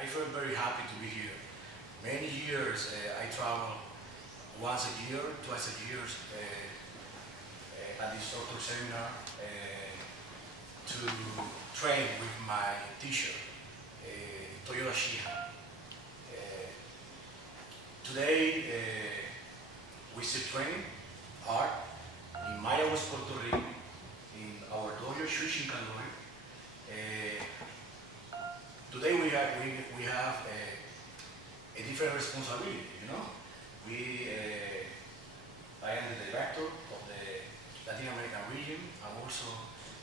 I feel very happy to be here. Many years I travel once a year, twice a year at the instructor seminar to train with my teacher, Toyoda. Today we still training hard in Mayagüez, Puerto Rico, in our dojo, Shuishinkan dojo. Today we have a different responsibility, you know. I am the director of the Latin American region. I'm also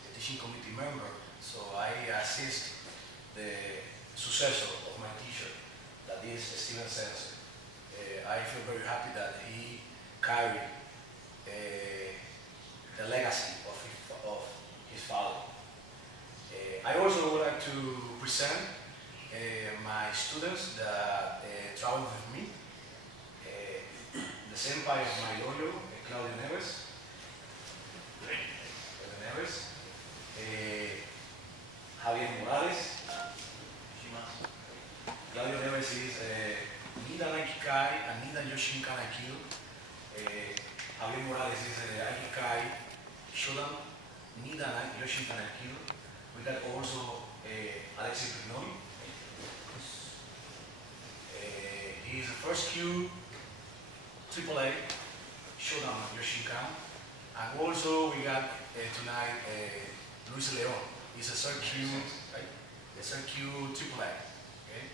a teaching committee member, so I assist the successor of my teacher, that is Steven Sensei. I feel very happy that he carried the legacy of his father. I also would like to present my students that travel with me. The senpai of my dojo, Claudio Neves. Javier Morales. Claudio Neves is Nida Aikikai and Nida Yoshinkan Aikido. Javier Morales is Aikikai Shodan, Nida Yoshinkan Aikido. We got also Alexis Pignoni. He is the first Q AAA Shodan Yoshinkan. And also we got tonight Luis Leon. He's a third Q, right? The third Q AAA. Okay?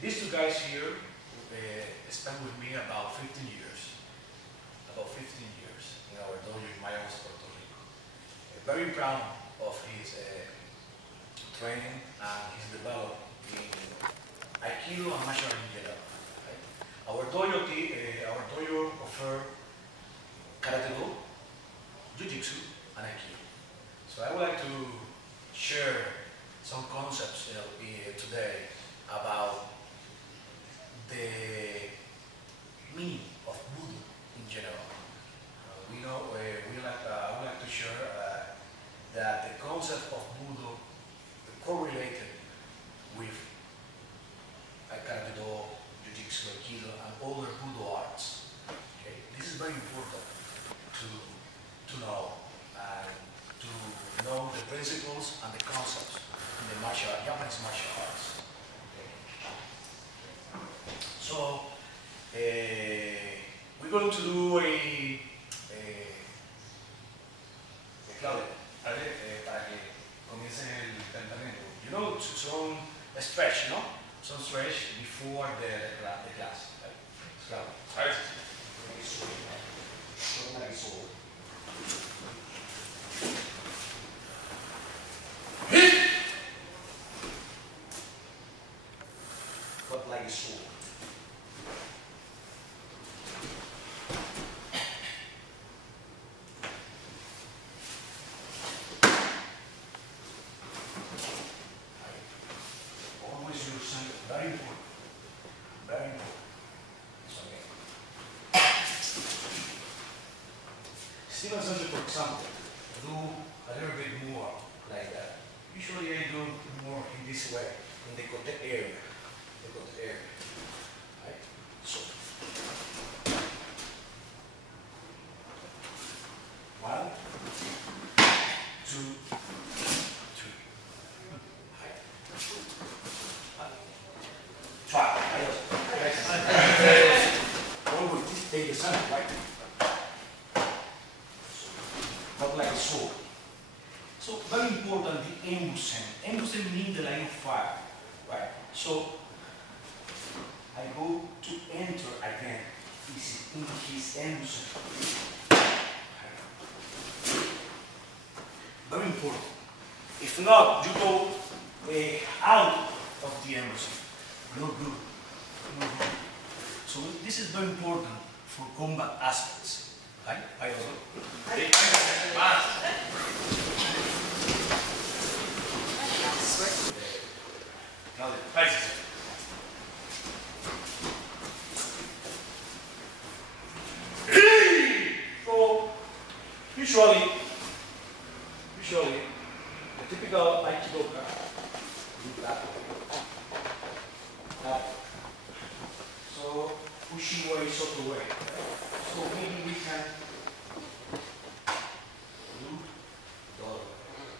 These two guys here spent with me about 15 years. About 15 years in our dojo in Mayagüez, Puerto Rico. Very proud of his training and his development in Aikido and martial art in general. Right? Our dojo offer Karate Do, Jiu-Jitsu, and Aikido. So I would like to share some concepts today about the meaning of Buddha in general. I would like to share that the concept of Buddha correlated with Karate Do, Jiu-Jitsu, Aikido, and other Buddha arts. Okay? This is very important to know and to know the principles and the concepts in the Japanese martial arts. Okay? So we're going to do Claudio, para que comience el calentamiento. You know, some stretch, no? Some stretch before the class. Right? Claudio. Hit! Cut like a sword. Always use center. Very important. Very important. Steven Sensei, for example, do a little bit more like that. Usually I do more in this way, in the cote area. Right? So, 1, 2, 3. Right. Try. Always take the center, right? Not like a sword. So very important, the embusen. Embusen means the line of fire, right? So I go to enter again. This is in his embusen. Very important. If not, you go out of the embusen. No good. No good. So this is very important for combat aspects. Right? So usually the typical Aikidoka do that. very subtle way. So maybe we can do the other way.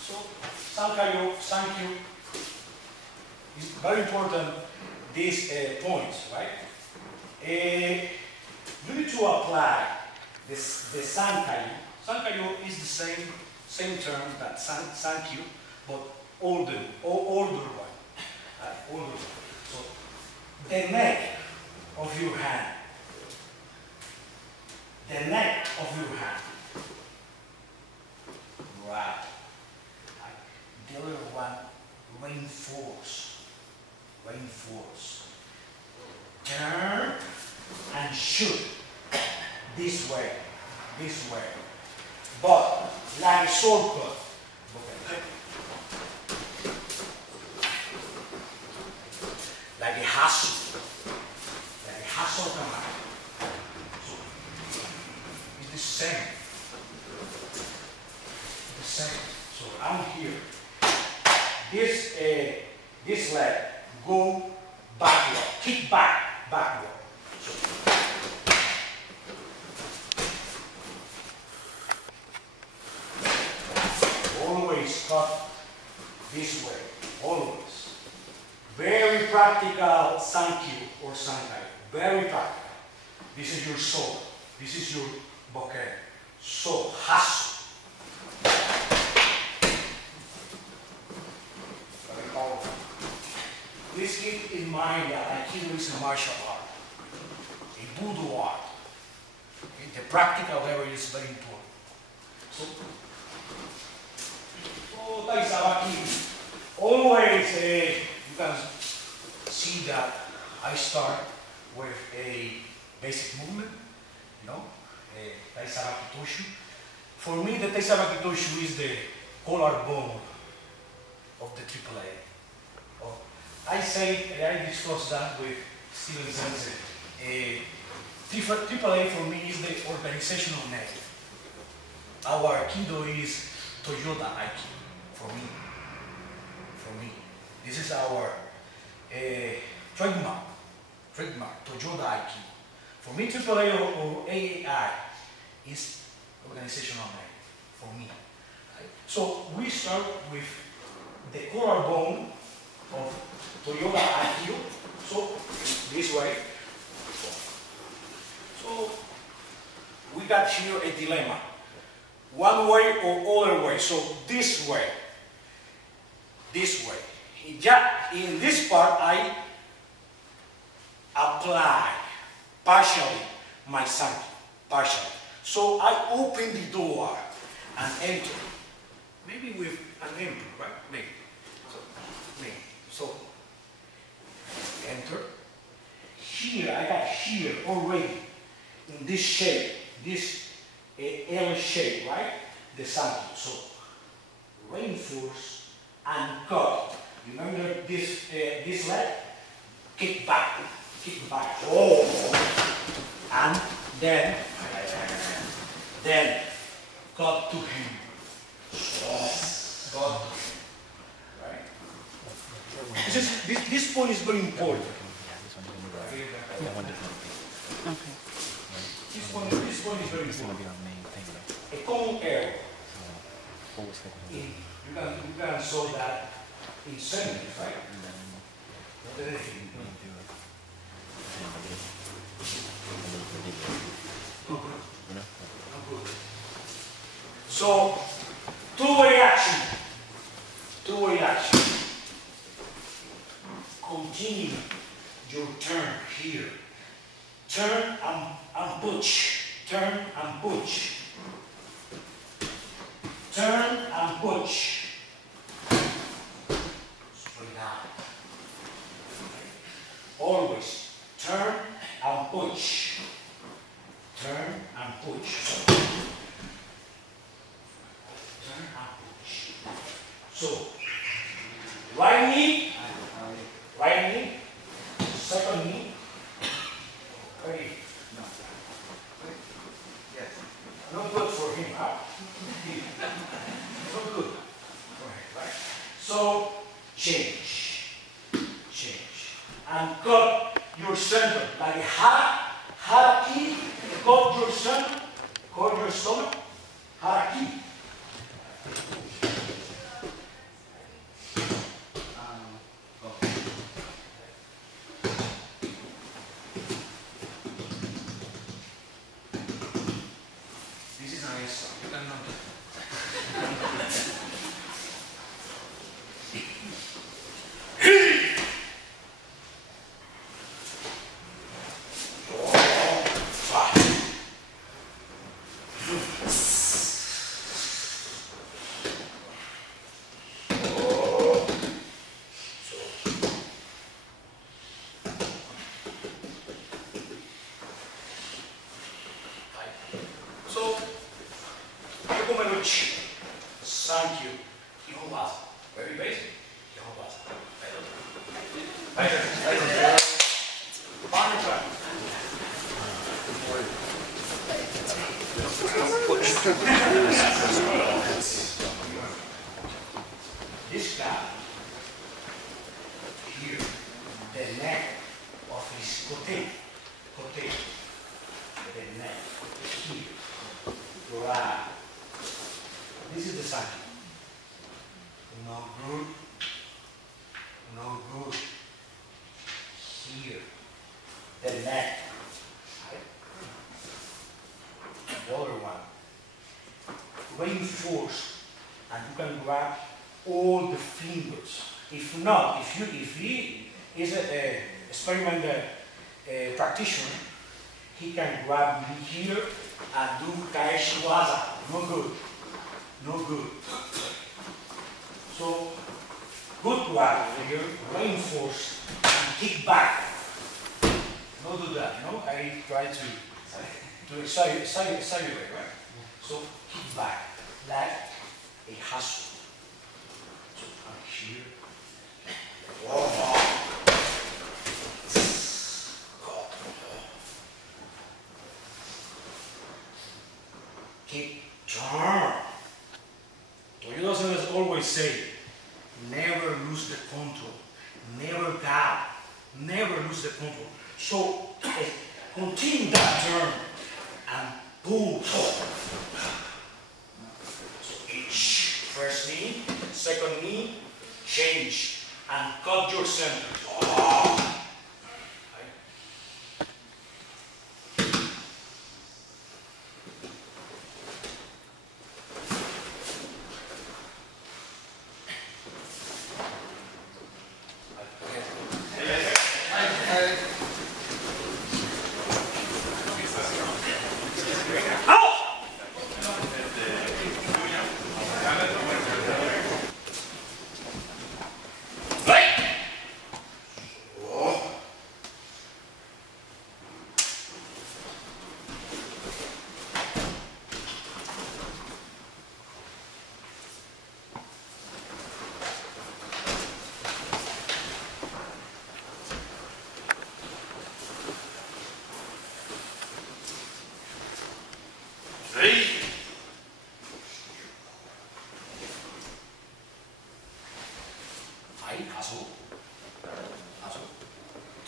So Sankayo, Sankyu is very important. These points, right? You need to apply the Sankayo. Sankayo is the same term that Sankyu, but older one. Older one. So the neck of your hand. The neck of your hand. Right. The other one, reinforce. Turn and shoot. This way. But like a sword cut. Okay. Like a hustle. Command. So it's the same. So I'm here. This leg go backward, kick backward. So, always cut this way, always. Very practical Sankyu or Sankai. Very practical. This is your sword. This is your bouquet. So, hustle. Please keep in mind that Aikido is a martial art, a Budo art. Okay? The practical area is very important. So Taisabaki, always you can see that I start with a basic movement, Taisabaki Toshu. For me, the Taisabaki Toshu is the collarbone of the AAA. I discussed that with Steven Sensei. AAA for me is the organizational name. Our Aikido is Toyoda Aikido, for me. This is our trademark, Toyoda Aikido. For me, AAA or AAI is organizational name, for me. Right? So we start with the collarbone of Toyoda Aikido, so this way. So we got here a dilemma. One way or other way. So this way. In this part I apply partially my Sankyu. Partially. So I open the door and enter. Maybe with an emperor, right? Maybe. So enter. Here, I got here already, in this shape, this L shape, right? The Sankyu. So reinforce and cut. Remember this leg? Kick back. Oh, and then cut to him. Cut. Right? This point is very important. Okay. This point is very important. A common error. You can solve that in seconds, right? So, two-way action. Continue your turn here. Turn and push. Turn and push. Turn and push. Straight out. Always turn and push. Turn and push. Turn and push. So, right knee, second knee. Ready? No. Yes. Not good for him, huh? Not good. change, change. And cut your center, like a hara-ki, cut your center, cut your stomach, hara-ki. This is nice. You can know. Thank you. Very basic. This guy here, the neck of his cote, the neck here, right. This is the sign. No good. No good. Here. The neck. The other one. Reinforce. And you can grab all the fingers. If not, if he is an experiment practitioner, he can grab me here and do kaeshiwaza. No good. No good. So, good grab here, reinforce, and kick back. Don't do that, you know? I try to exaggerate, right? So, kick back, like a hustle. So, I'm here. Kick, turn. Toyoda always say, never lose the control, never doubt, never lose the control. So continue that turn and pull. So each first knee, second knee, change and cut your center.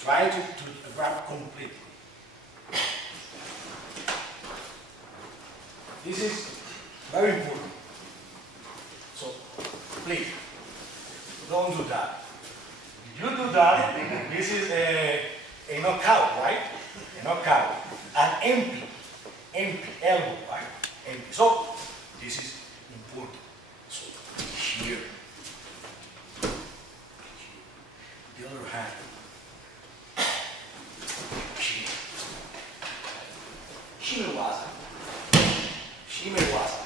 Try to grab completely. This is very important. So, please, don't do that. If you do that, this is a knockout, right? A knockout. An empty elbow, right? Empty. So, this is important. So, here. The other hand. Shimewaza. Shimewaza.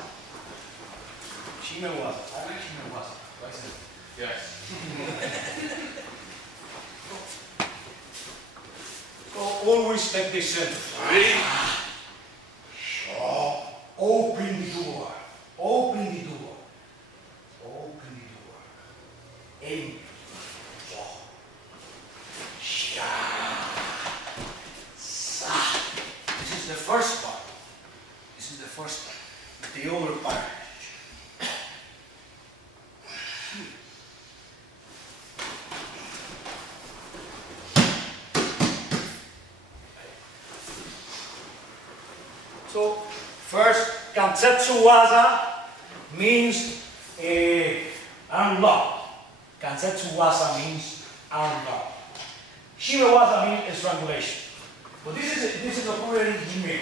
Shimewaza. I like Shimewaza. Right? Yes. So always take this center. Open the door. Open the door. Open the door. In. This is the first part. This is the first part. The other part. First, Kansetsu Waza means unlock. Kansetsu Waza means unlock. Shime Waza means strangulation. But this is a proper Jime.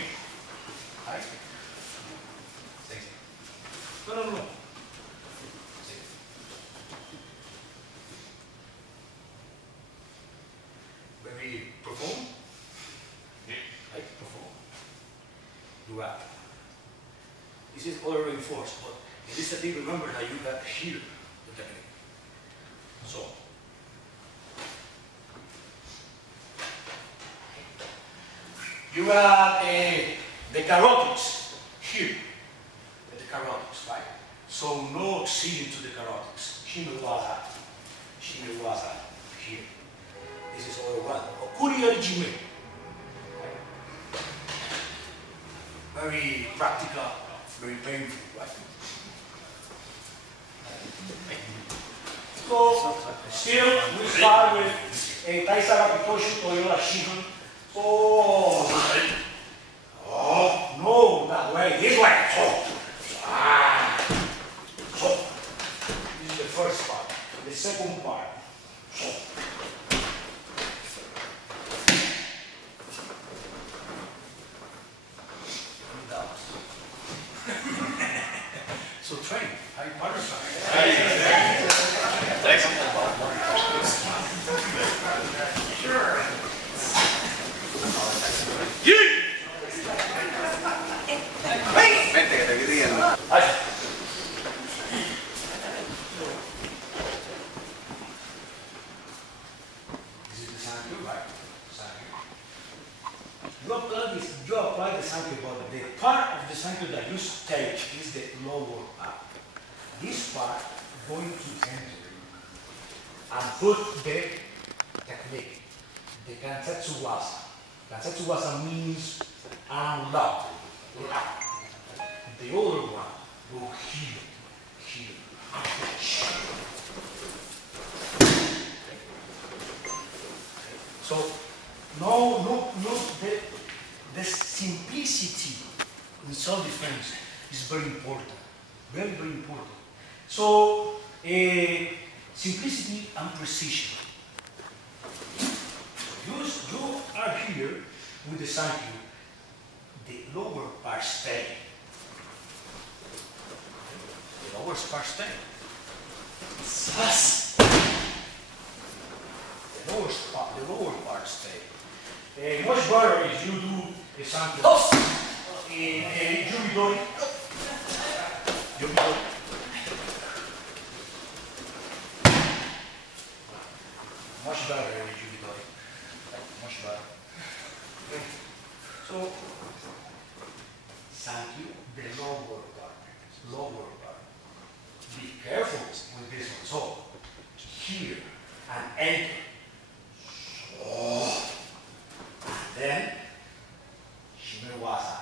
Right? No. Very profound. Right? Profound. Do that. This is all reinforced, but in this technique, remember that you got here the technique. So. You got the carotids here, the carotids, right? So no oxygen to the carotids. Shime Waza here. This is all one. Okuri Jime. Very practical, very painful, right? So still we start with a Taisara Pitoshu Toyoda Shihan. Oh, no, that way, this way. So, this is the first part. The second part. So train, how you partner Sure. Vente, que te vi riendo. This is the Sankyo, right? Sankyo. You apply the Sankyo, but the part of the Sankyo that you take is the lower part. This part going to enter and put the technique, the Kansetsu Waza. Kansetsu Waza means unlock. The other one go here. So, no, the simplicity in self-defense is very important, very important. So, simplicity and precision. You are here with the Sankyo. The lower part stay. The lower part stay. The lower part stay. Much better if you do the Sankyo in Yubidori. Much better in Yubidori. Much better. Okay. So, Sankyo, the lower part. Be careful with this one. So, here and enter. So, and then Shime Waza.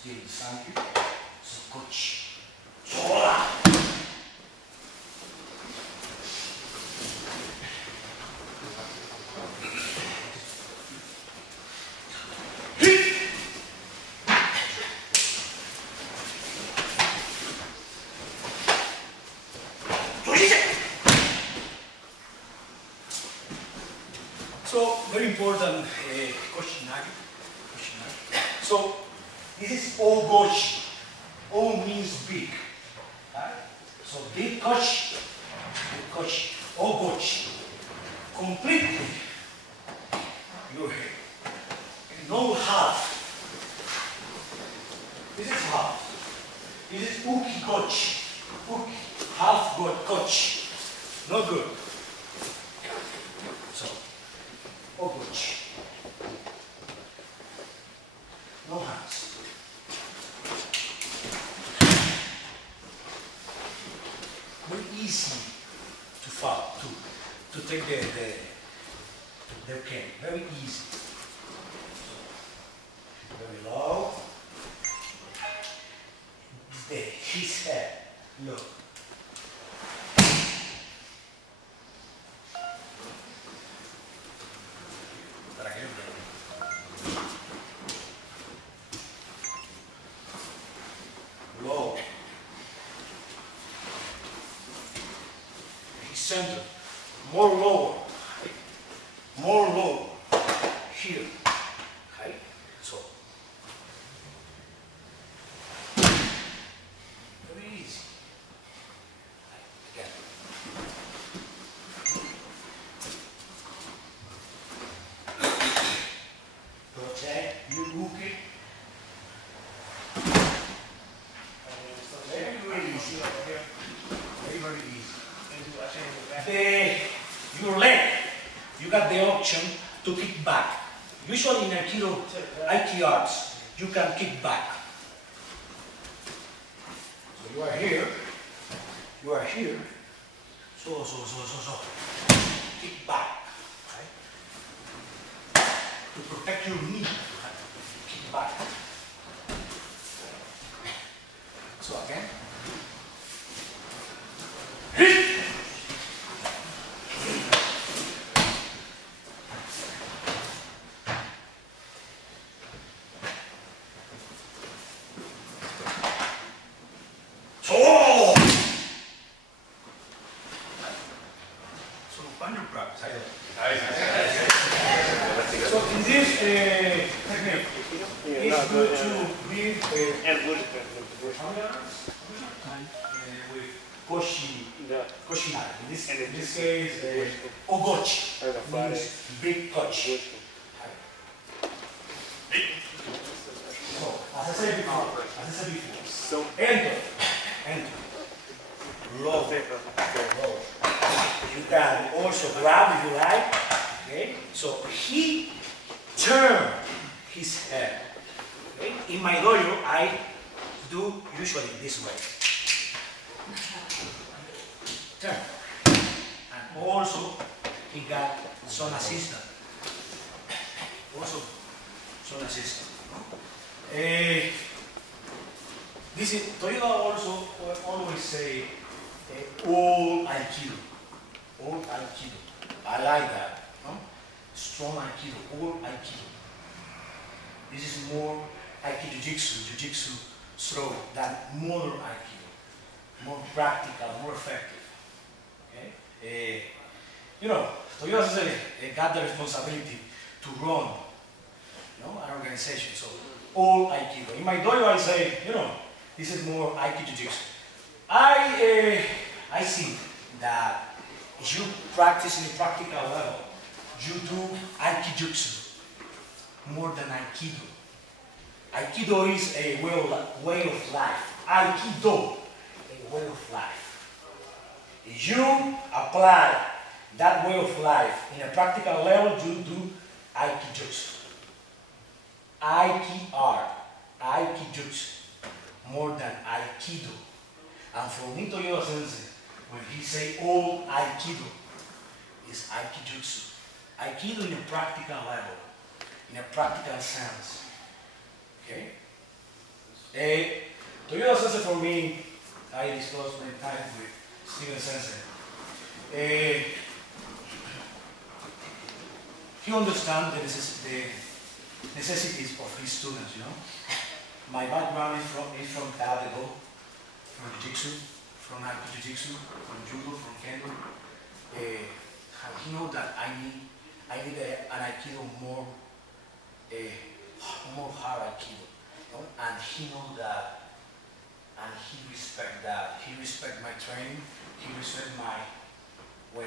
Still the Sankyo. So coach. Toyoda. So very important Koshinagi. So this is Ogochi. O means big. Right? So big kochi, Ogochi. Completely Go ahead. No half. This is half. This is uki coach. Uki. Half good coach. No good. So, oh coach. No hands. Very easy to fall, to take the cane. Very easy. Very low. His head. Look. Para que low. Center. More lower. More low. Here. Okay. So. Very easy. Again. Protect your bookie. Very easy. Very easy. Your leg, you got the option to kick back. Usually in Aikido, Aiki arts, you can kick back. So you are here, so, kick back, right? To protect your knee, kick back. So again. So in this technique, it's good to read with koshi. In this case, ogochi means big touch. So as I said before, so enter, low. You can also grab if you like. Okay? So he turned his head. Okay? In my dojo, I do usually this way. Turn. And also, he got some assistant. Also, some assistant. This is Toyoda also always say all Aikido. All Aikido. I like that. No? Strong Aikido. All Aikido. This is more Aikido Jiu-Jitsu throw than modern Aikido. More practical, more effective. Okay? You know, Toyoda Sensei got the responsibility to run, you know, an organization. So all Aikido. In my dojo, I say, you know, this is more Aikido Jiu-Jitsu. I think that if you practice in a practical level, you do Aikijutsu more than Aikido. Aikido is a way of life. Aikido, a way of life. If you apply that way of life in a practical level, you do Aikijutsu. Aiki art, Aikijutsu, more than Aikido. And for me, Toyoda Sensei, when he say all Aikido, is Aikijutsu. Aikido in a practical level, in a practical sense. Okay? Toyoda Sensei for me, I discussed many times with Steven Sensei. He understands the necessities of his students, you know. My background is from Karate, from Jiu-Jitsu, from Aikido Jiu-Jitsu, from Judo, from Kendo. He knows that I need an Aikido more hard Aikido. You know? And he knows that, and he respects that. He respects my training. He respects the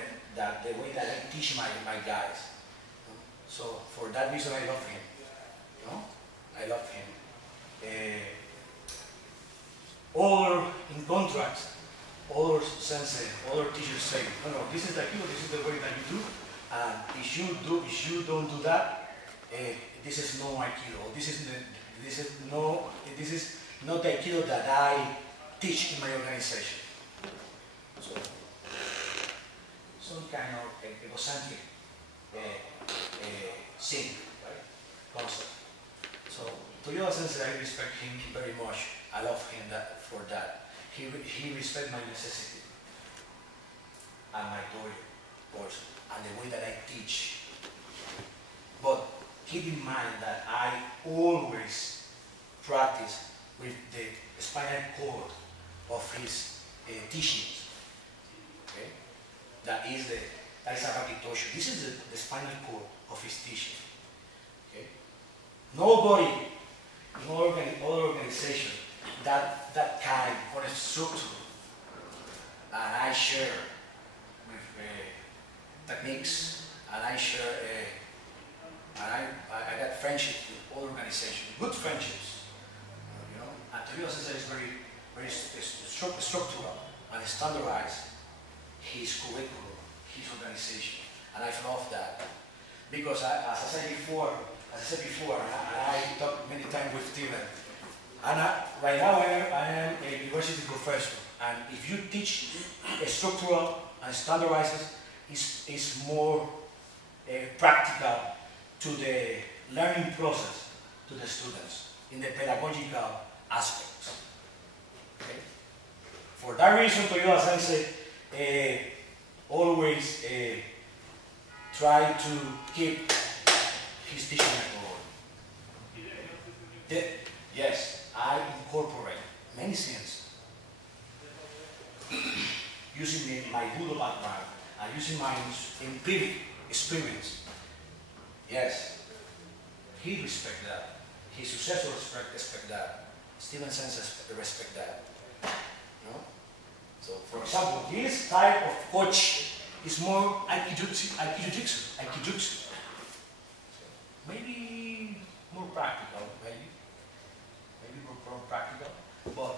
way that I teach my guys. So for that reason, I love him. You know, I love him. Or in contrast, other sensei, other teachers say, no, no, this is the Aikido, this is the way that you do, and if you don't do that, this is no Aikido. This is not the Aikido that I teach in my organization. So, some kind of egocentric thing, right? Concept. So Toyoda Sensei, I respect him very much. I love him for that. He respects my necessity and my dojo also, and the way that I teach. But keep in mind that I always practice with the spinal cord of his teachings. Okay? That is a Rakitoshu. This is the spinal cord of his teaching. Okay? Nobody in other organization that kind of structure, and I share with techniques, and I share, and I got friendship with other organizations, good friendships, you know. And Toyoda Sensei is very structural and standardized his curriculum, his organization, and I love that because as I said before, I talked many times with Steven. And right now I am a university professor, and if you teach structural and standardized, it's more practical to the learning process to the students in the pedagogical aspects. Okay? For that reason, Toyoda Sensei always try to keep his teaching methodology. Yes. I incorporate many things using my Buddha background and using my empiric experience. Yes, he respects that. His successors respect that. Steven Sensei respect that. No? So, for example, this type of coach is more Aikijutsu. Maybe more practical, maybe more practical, but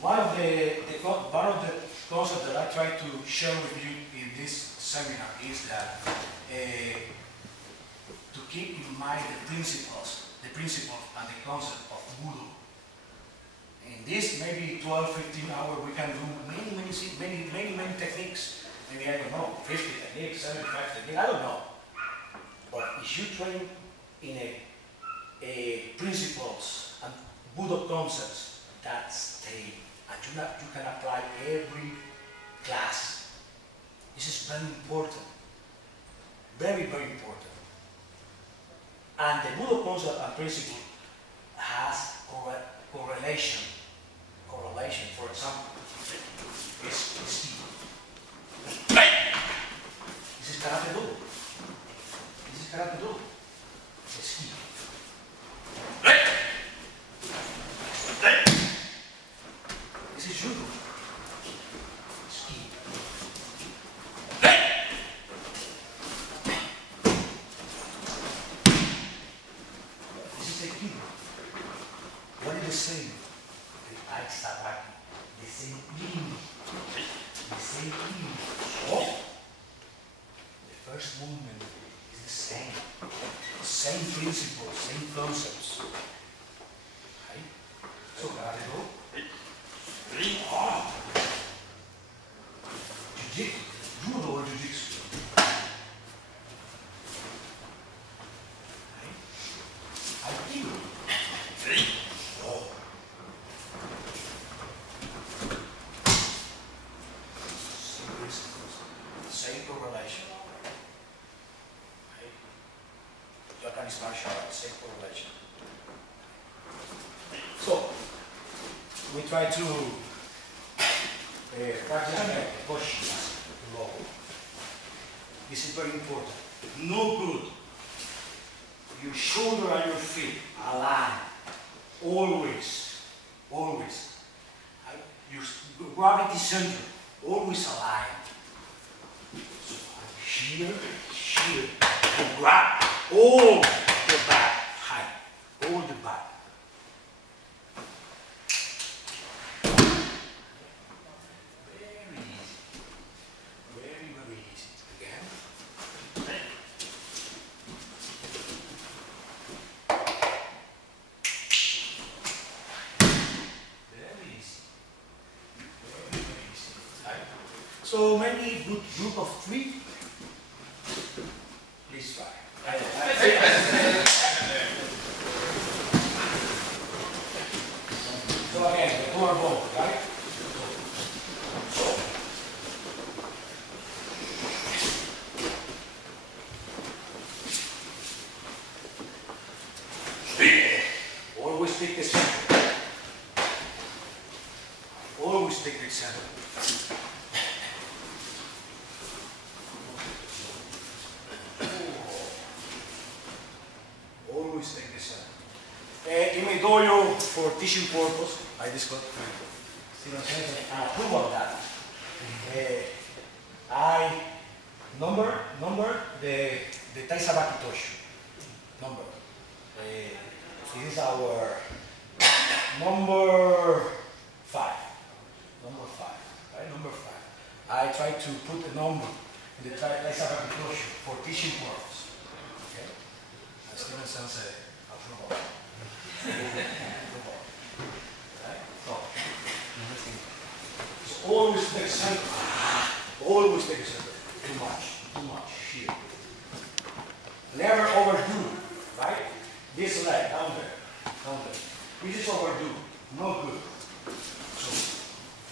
one of the concepts that I try to share with you in this seminar is that to keep in mind the principles and the concept of Budo. In this maybe 12-15 hours we can do many techniques. Maybe, I don't know, 50 techniques, 75 techniques, I don't know. But if you train in a principles and Budo concepts that stay, and you can apply every class. This is very important. Very, very important. And the Budo concept and principle has correlation. Correlation, for example, is key. This is Karate Do. This is Karate Do. It's key. This is Judo. It's key. This is Aikido. What is the same? The Ike Sabaki. The same meaning. The same meaning. Oh. The first movement is the same. Same principles, same concepts. Okay? So, Karate Do. Jiu-Jitsu. Judo or Jiu-Jitsu. Okay? Aikido. Oh. Same principles, same correlation. Okay? Japanese martial arts, same correlation. So, we try to practice push low. This is very important. No good. Your shoulder and your feet align. Always. Always. Your gravity center always aligned. So Here, here. And grab all the back high. All the back. Very easy. Very, very easy. Again. Very easy. Very, very easy. Right? So maybe good group of 3. Please try. So again, the lower bone, right? Always take the center. Always take the center. Always take the center. In my dojo, for teaching purpose, I discussed Sensei and approve of that. I number the Taisabaki Toshu. Number. This is our number 5. Number 5. Right? Number 5. I try to put a number in the Taisabaki Toshu for teaching purpose. Okay? Sensei approve of that. Right? So always take center. Always take center. Too much here. Never overdo, right? This leg down there. This is overdue, no good. So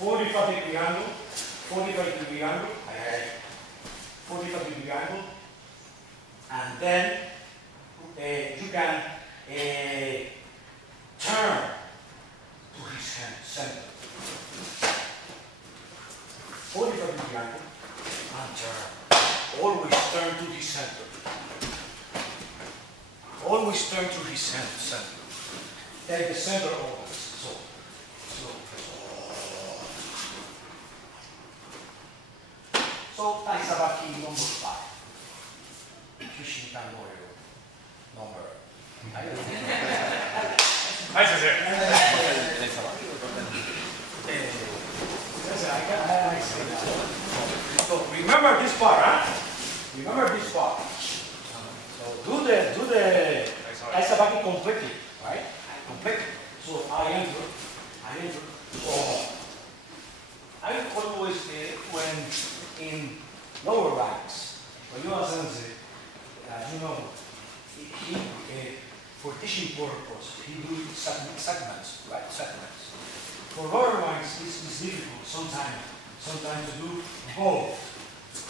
45-degree angle, 45-degree angle, 45-degree angle, and then you can turn to his hand center. 45-degree angle and turn. Always turn to his center. Always turn to his center. Take the center always. So Taisabaki number 5. Kishinkan Warrior number. Hi, Sensei. So remember this part, huh? Remember this part. So do the Taisabaki completely, right? Completely. So I enter. Oh. I always when in lower ranks, Toyoda Sensei, you know, he for teaching purpose, he do segments, right? Segments. For lower ranks, it's difficult sometimes to do both.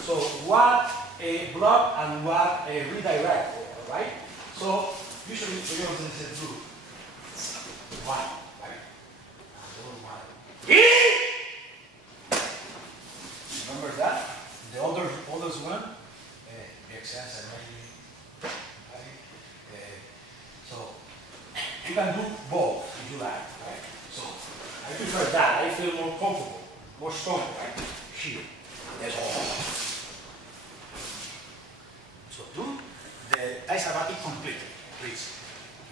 So what a block and what a redirect, right? So usually Toyoda Sensei do one, right? And one. Remember that? The others one, the excess and maybe, so you can do both if you like, right? So I prefer that. I feel more comfortable, more strong, right? Here. That's all. So do the Taisabaki completely, please.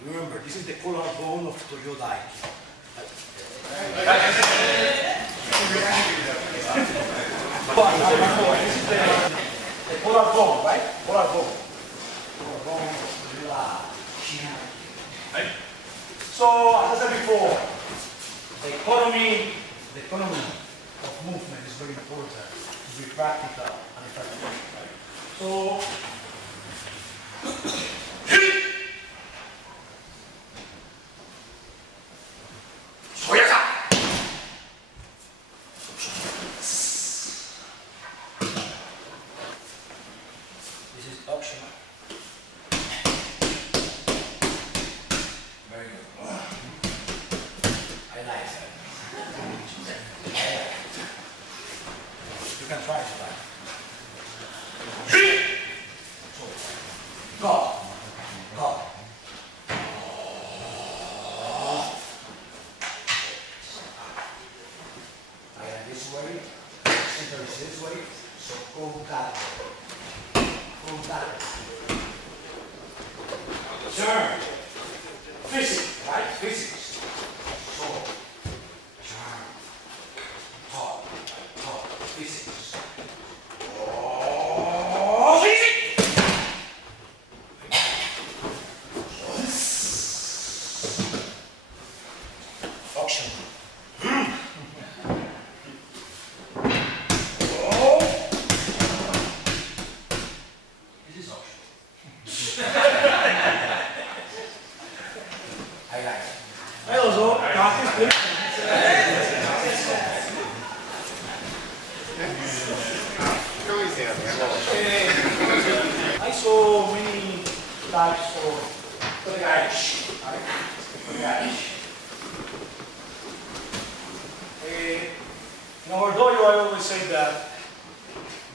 Remember, this is the collarbone of Toyoda Aikido. This is the collarbone, right? Collarbone. So, as I said before, the economy of movement is very important to be practical and effective. Right? So, this is optional. Very good. I like that. You can try it. So, go. I am this way, center is this way, so go that way. Go back. Turn. Physics, right? Physics. So, turn. Top. Physics. Oh, physics! Option. I saw many types of Toyoda. In our dojo, I always say that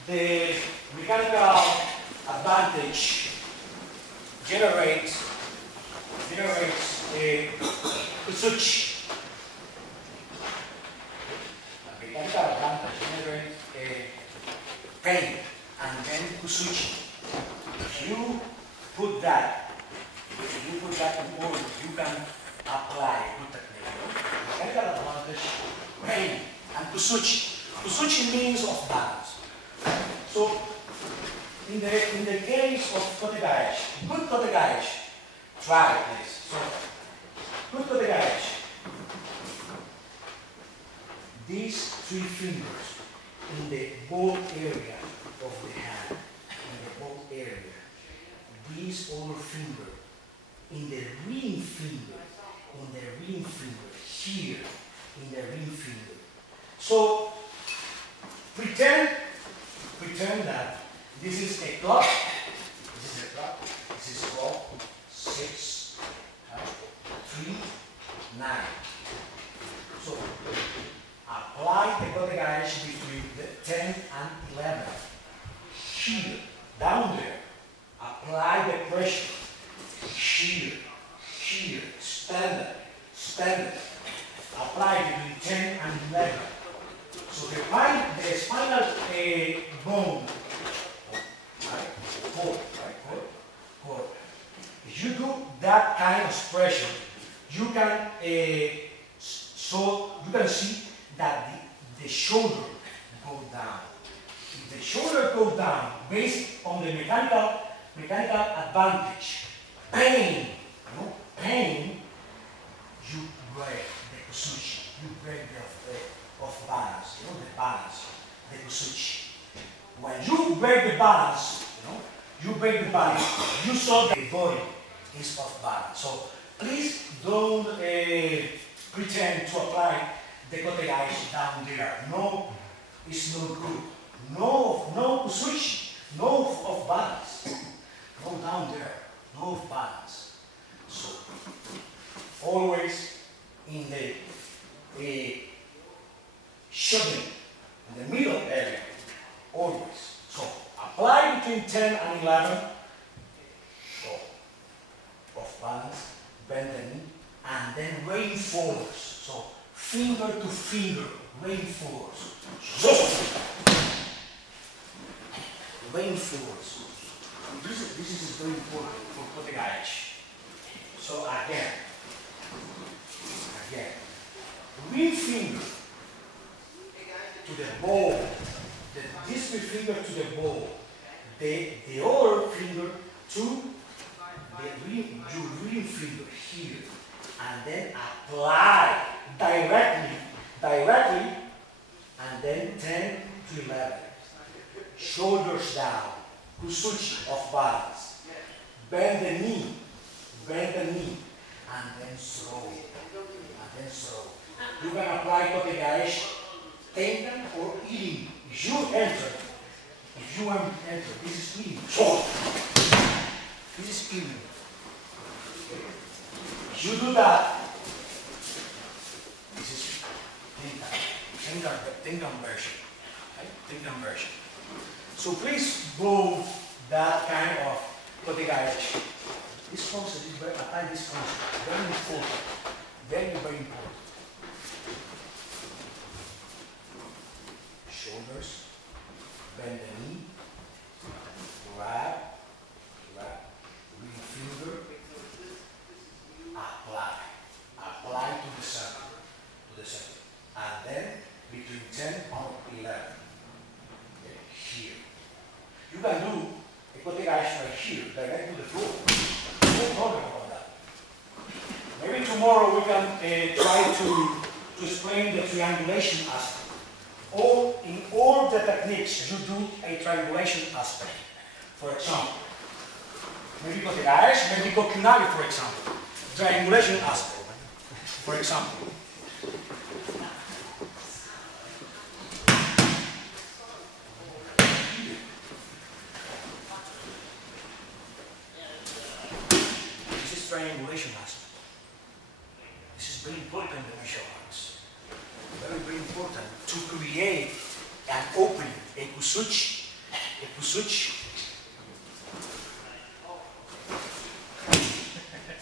the mechanical advantage generates a Utsuchi. The mechanical advantage generates a pain and then Utsuchi. If you put that in order, you can apply good technique. Mechanical advantage, pain, and Utsuchi. Utsuchi means of balance. So, in the case of Kotegaeshi, good Kotegaeshi, try it please. So, good Kotegaeshi. These three fingers in the ball area of the hand, in the ball area. These other finger in the ring finger, here, in the ring finger. So, pretend that this is a clock, this is 12, 6, 3, 9. So, apply the Kotegaeshi between the 10 and 11. Here, down there, apply the pressure. Here, stand it. Apply between 10 and 11. So the spinal bone, cord. If you do that kind of pressure, you can see that the shoulder goes down. If the shoulder goes down, based on the mechanical advantage, pain, you break the Utsuchi. You break the balance, the balance, the Utsuchi. When you break the balance, you saw the body is off balance. So please don't pretend to apply the Kotegaeshi down there. No, it's not good. No Utsuchi, no off balance. No down there, no off balance. So always in the shoving, in the middle area, always. So apply between 10 and 11. So off balance, bend the knee, and then reinforce. So finger to finger, reinforce. So reinforce. This is very important for Kotegaeshi. So again, ring finger to the ball, this finger to the ball, the other finger to the ring finger here, and then apply directly, and then 10 to 11. Shoulders down, Utsuchi off balance. Bend the knee, and then throw. You can apply Kotegaeshi, tenkan or eating. If you enter, this is eating. So, this is eating. If you do that, this is tenkan version. Okay? Tenkan version. So please go that kind of Kotegaeshi. This concept is apply this concept. Very important. Very important. Shoulders, bend the knee, grab, like here, direct to the floor. No problem about that. Maybe tomorrow we can try to explain the triangulation aspect. In all the techniques, you do a triangulation aspect. For example, maybe Ramirez, maybe Kangeiko, for example. Triangulation aspect. For example. This is triangulation aspect. This is very important in the martial arts. Very, very important to create an opening, a kusuchi.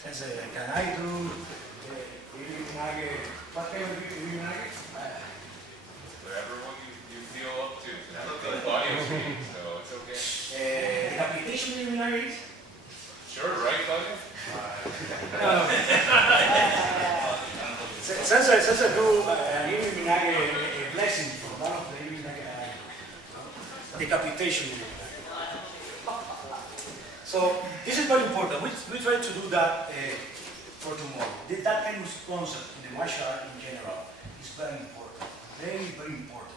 Sensei, can I do what kind of Irinage? Whatever one you feel up to. That's the audience meeting, so it's okay. Decapitation Irinage? Sure, right, Claudia? Sensei do an Irinage blessing from one of the Irinage decapitation. So this is very important. We try to do that for tomorrow. That kind of concept in the martial art in general is very important. Very, very important.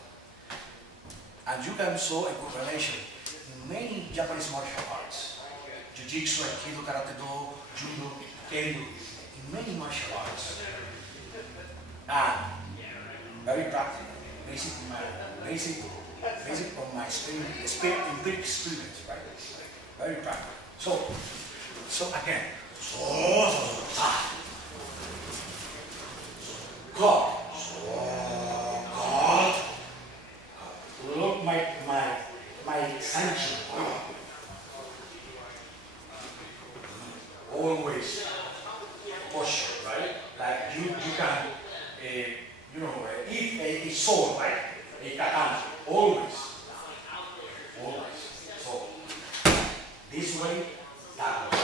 And you can show a correlation in many Japanese martial arts. Jiu-jitsu, Aikido, Karate Do, Judo, Kendo, in many martial arts. And very practical, basic of my empiric experience, right? Very practical. So again, God, look my sanction. Always posture, right? Like you can, eat a sword, right? A katana, always. So this way, that way.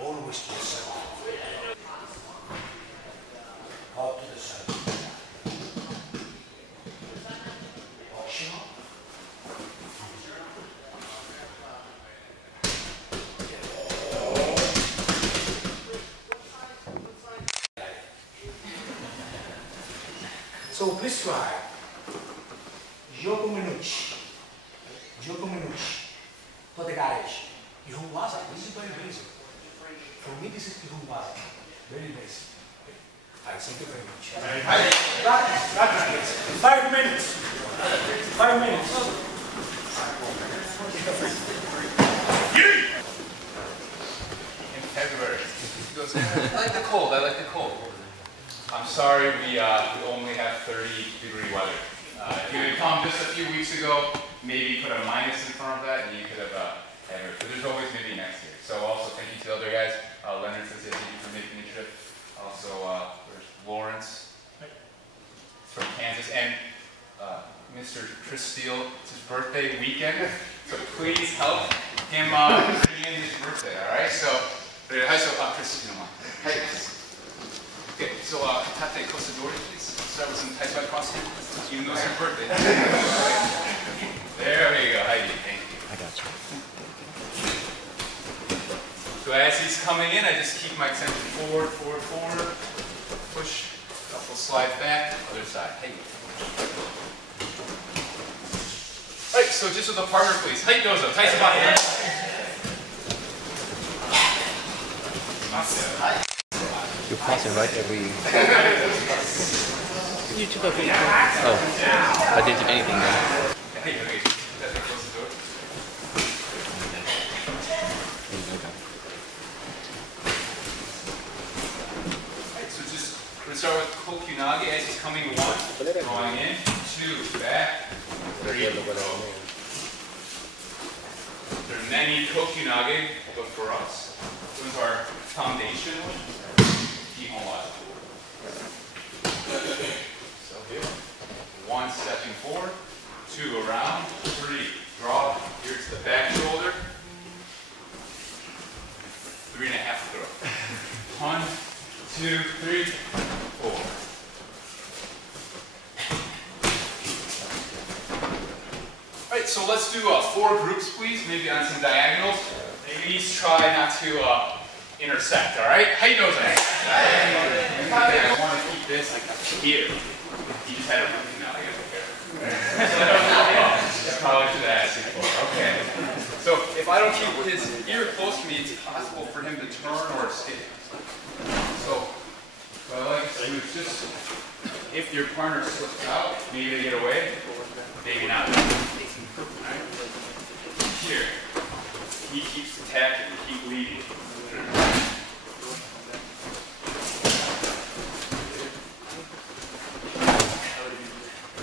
Always to the center. Out to the center. Optional. So please try. Joko Minuchi. To the garage. Kihunwaza. This is very basic. For me, this is Kihunwaza. Very basic. I thank you very much. Practice. 5 minutes. 5 minutes. In February. He goes, I like the cold. I'm sorry, we only have 30-degree weather. If you had come just a few weeks ago, maybe put a minus in front of that, and you could have had it. But there's always maybe next year. So also thank you to the other guys. Leonard, Sensei, thank you for making the trip. Also, there's Lawrence from Kansas, and Mr. Chris Steele. It's his birthday weekend, so please help him bring in his birthday. All right. So, Chris, you know, hey. Okay, so Tate Cosadori, please. Start with some Taisai cross here, even though it's your birthday. There we go, Heidi, thank you. I got you. So as he's coming in, I just keep my extension forward, push, couple slide back, other side, hey. Alright, so just with a partner, please. Hey, dozo, Taisai back. You're passing right every... You took a video. Oh, I didn't do anything then. So just, we're going to start with Kokyunage as he's coming 1, drawing in, 2, back, 3, row. There are many Kokyunage, but for us, those are foundational. So here, 1 stepping forward, 2 around, 3 draw, here to the back shoulder, 3.5 throw. 1, 2, 3, 4. so let's do 4 groups, please, maybe on some diagonals. Please try not to intersect, all right? How you doing, Zach? I want to keep this here. You just had everything now. That's probably should ask you for. Okay. So if I don't keep his ear close to me, it's possible for him to turn or escape. So what I like to do is just, if your partner slips out, maybe they get away, maybe not. Right? Here, he keeps attacking, keep leading.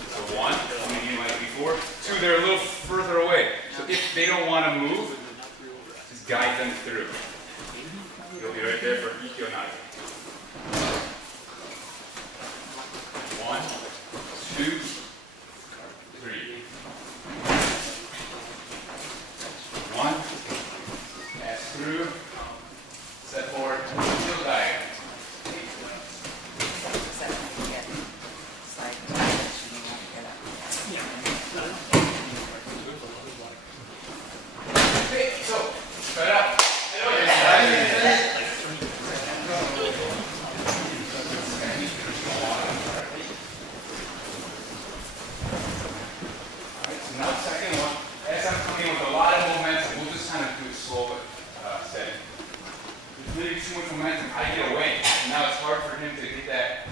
So 1, coming in like before. 2, they're a little further away. So if they don't want to move, just guide them through. You'll be right there for Ikkyo Nage. 1, 2, 3. 1, pass through, step forward, heel diagonal. Okay, so spread out. Now second one, as I'm coming with a lot of momentum, we'll just kind of do it slow but steady. There's really too much momentum, I get away. And now it's hard for him to get that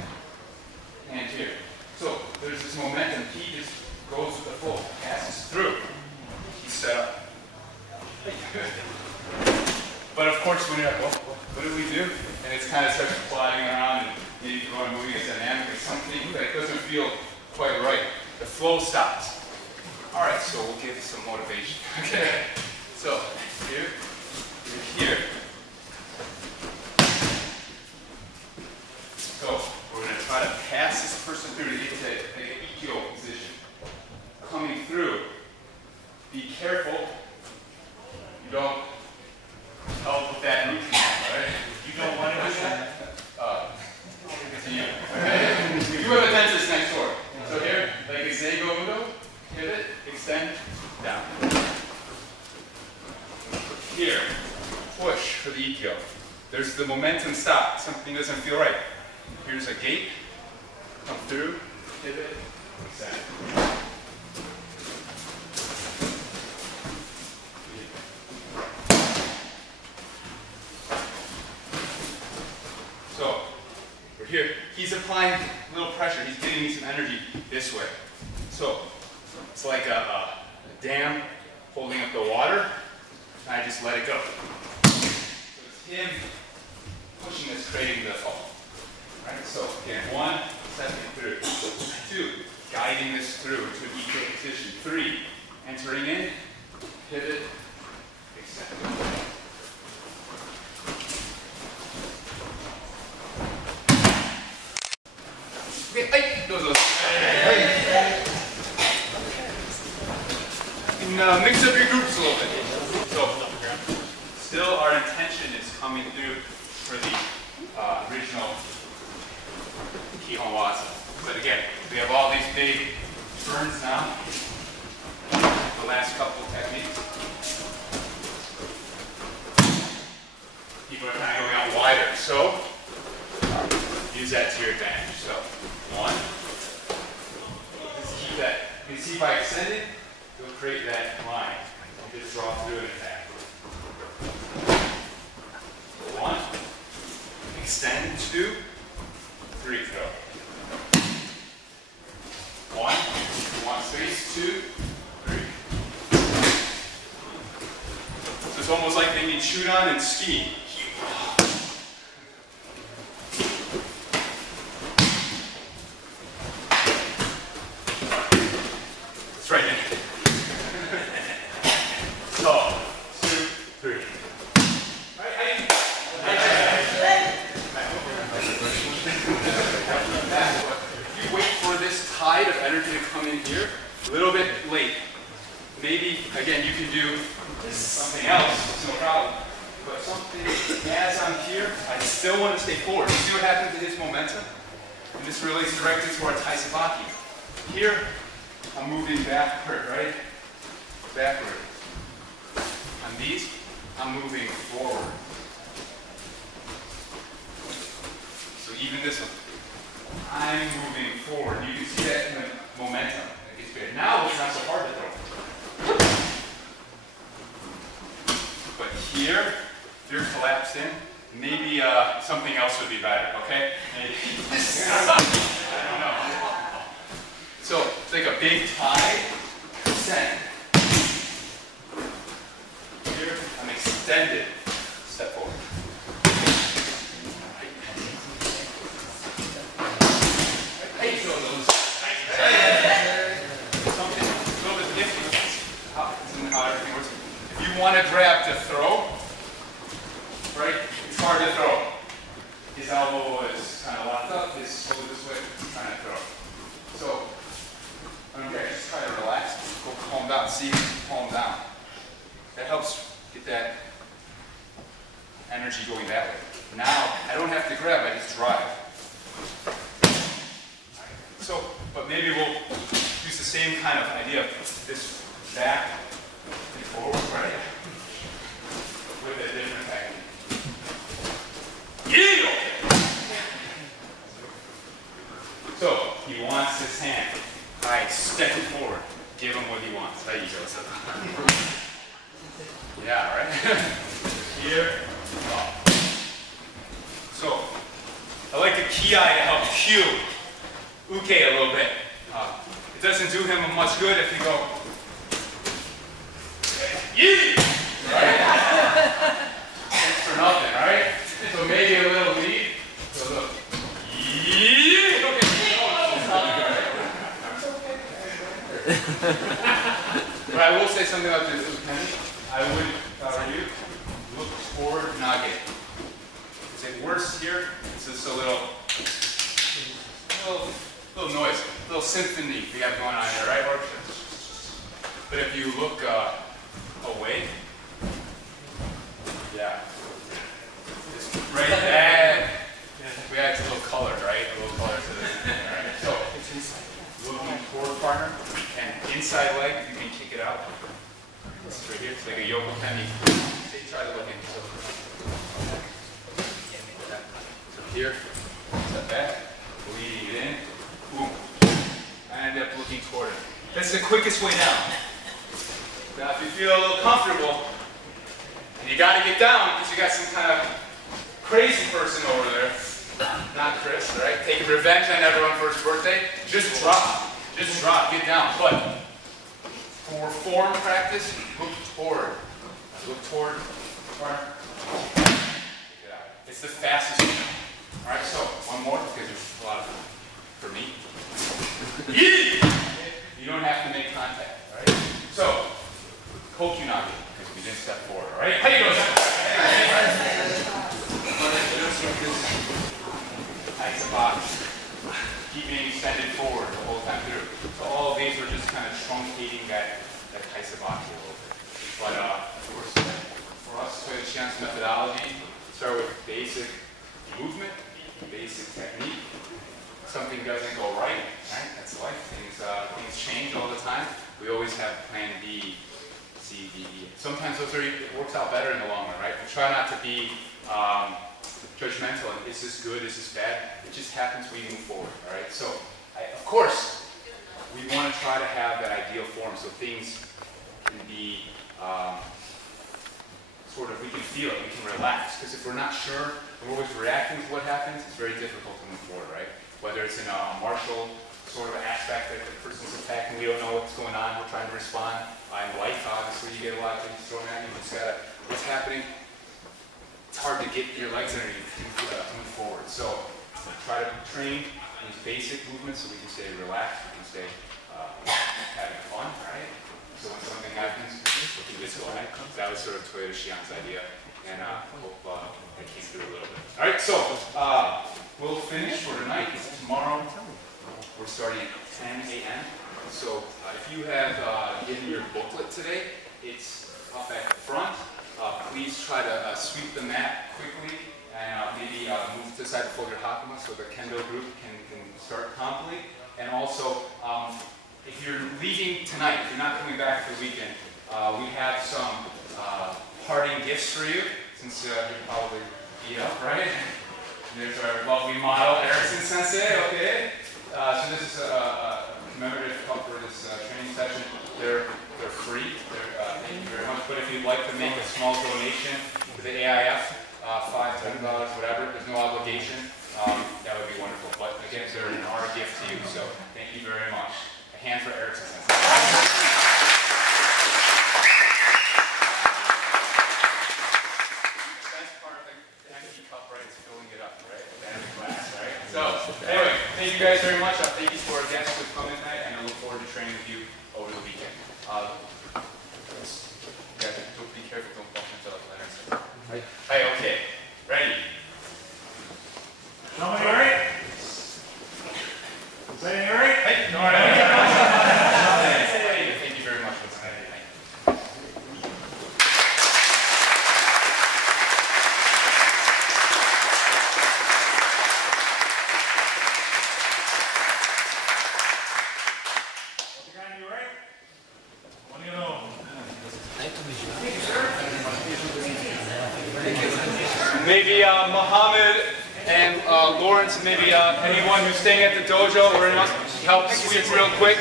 hand here. So there's this momentum, he just goes with the flow, passes through. He's set up. But of course when you're like, what do we do? And it's kind of starts plodding around and maybe going moving as dynamic or something that doesn't feel quite right. The flow stops. Alright, so we'll give some motivation. Okay. So here, here. So we're going to try to pass this person through to get to the Ikkyo position. Coming through. Be careful. You don't help with that routine, right? You don't want to do that? It's you. Okay? You have a dentist next door. So here, like a Seigo Udo, pivot, extend, down. Here, push for the Ikkyo. There's the momentum stop. Something doesn't feel right. Here's a gate. Come through, pivot, extend. So, we're here. He's applying a little pressure. He's getting me some energy this way. So, it's like a dam holding up the water, and I just let it go. So it's him pushing this, creating the fall. Right? So again, 1, stepping through. 2, guiding this through to an Ikkyo position. 3, entering in, pivot, extend. And mix up your groups a little bit. So, still our intention is coming through for the original Kihon Waza. But again, we have all these big turns now. The last couple of techniques. People are kind of going out wider. So, use that to your advantage. So, 1. Just keep that. You can see by extending, you'll create that line. You just draw through an attack. 1. Extend, 2, 3, throw. 1. You want space, 2, 3. So it's almost like maybe Chudan and ski. It's right in. So, 2, 3. If you wait for this tide of energy to come in here, a little bit late. Maybe, again, you can do something else, it's no problem. But something as I'm here, I still want to stay forward. You see what happens to his momentum? And this relates directly to our Taisabaki. Here, I'm moving backward, right? backward. On these, I'm moving forward. So even this one, I'm moving forward. You can see that in the momentum. It gets bigger. Now it's not so hard to throw. But here, if you're collapsed in, maybe something else would be better, okay? Maybe. I don't know. So it's like a big tie, send. Here, I'm extended. Step forward. Hey, so those. Something a little bit different. How everything works. If you want to grab to throw, right? It's hard to throw. His elbow is kind of locked up. His shoulder this way. He's trying to throw. So, okay, just try to relax. Go calm down. See, calm down. That helps get that energy going that way. Now, I don't have to grab. I just drive. So, but maybe we'll use the same kind of idea. This back and forward, right? With a different technique. So, he wants his hand. Alright, step it forward. Give him what he wants. There you go. Yeah, right? Here, up. So, I like the ki to help cue uke a little bit. It doesn't do him much good if you go, yee! Right? It's for nothing, right? So maybe a little lead. So look, yee! Okay. But I will say something about this uke. I would, if I were you, look toward nage. Is it worse here? It's just a little noise, a little symphony we have going on here, right? But if you look away, yeah, it's right there. We add a little color, right? A little color to this, right? So, looking toward partner, and inside leg, you can kick it out. It's right here. It's like a yoko kemi. Try to look in. So here, step back, leading it in, boom. I end up looking toward it. That's the quickest way down. Now, if you feel a little comfortable, and you got to get down because you got some kind of crazy person over there, not Chris, right? Taking revenge on everyone for his birthday. Just drop. Just drop. Get down. But for form practice, look toward. Look toward. It's the fastest way. All right. So one more because there's a lot of for me. You don't have to make contact. All right. So kokunage because we didn't step forward. All right. How you doing? Nice box. Keeping extended forward the whole time through. So all of these were just kind of truncating that kaisabaki a little bit. But of course, for us, Toyoda Shihan's methodology, start with basic movement, basic technique. Something doesn't go right? That's life. Things change all the time. We always have plan B, C, D, E. Sometimes it works out better in the long run, right? We try not to be judgmental and is this good, is this bad? It just happens we move forward, all right? So, of course, we want to try to have that ideal form so things can be we can feel it, we can relax. Because if we're not sure, and we're always reacting to what happens, it's very difficult to move forward, right? Whether it's in a martial sort of aspect that the person's attacking, we don't know what's going on, we're trying to respond. In life, obviously, you get a lot of things thrown at you, you just gotta, what's happening? It's hard to get your legs underneath to move forward. So try to train these basic movements so we can stay relaxed, we can stay having fun, right? So when something happens, we can just go ahead. That was sort of Toyoda Shihan's idea, and I hope it came through a little bit. All right, so we'll finish for tonight. Tomorrow we're starting at 10 a.m. So if you have in your booklet today, it's up at the front. Please try to sweep the mat quickly and maybe move to the side to fold your hakama so the kendo group can start promptly. And also, if you're leaving tonight, if you're not coming back for the weekend, We have some parting gifts for you, since you're probably beat up, right? There's our lovely model, Erickson Sensei, okay? So this is a commemorative cup for this training session. They're free. Thank you very much. But if you'd like to make a small donation to the AIF, $5, $10, whatever, there's no obligation. That would be wonderful. But again, they're our gift to you. So thank you very much. A hand for Erickson Sensei. Anyway, thank you guys very much. Thank you to our guests who have come tonight, and I look forward to training with you over the weekend. Be careful, don't bump into the letters. Hey, okay. Ready? Nobody all right? Is that all right? Hey, all right. Thank you very much for tonight. Maybe Muhammad and Lawrence, maybe anyone who's staying at the dojo or anyone else, help sweep real quick.